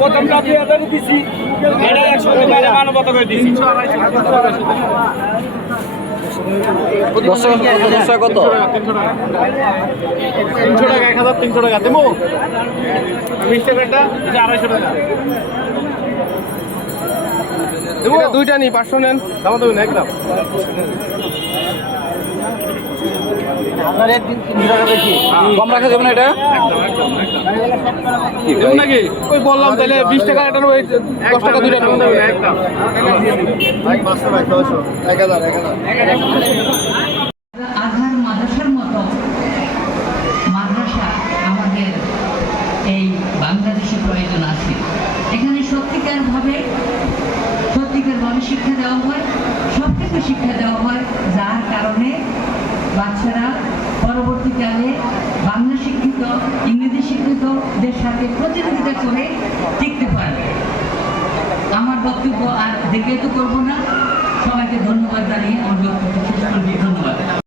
প্রথমটা 2000 দিছি, এটা 100 মানবতা করে দিছি। দর্শক কত? 300 টাকা 1300 টাকা দেবো। 20 টাকাটা 250 টাকা দেবো। দুইটা নি 500 নেন, দাম দেবেন একদম। কম রাখা যাবে না এটা? নাকি ওই বললাম তাহলে 20 টাকা এটা 10 টাকা দুইটা নেবেন একদম। আজহার মাদ্রাসার মতো মাদ্রাসা আমাদের এই বাংলাদেশে প্রয়োজন আছে। এখানে সত্যিকারভাবে শিক্ষা দেওয়া হয়, সব কিছু শিক্ষা দেওয়া হয়, যার কারণে বাচ্চারা পরবর্তীকালে বাংলা শিক্ষিত, ইংরেজি শিক্ষিতদের সাথে প্রতিযোগিতা করে টিকতে পারবে। আমার বক্তব্য আর দীর্ঘায়িত করবো না, সবাইকে ধন্যবাদ জানিয়ে আমার বক্তব্য শেষ করছি।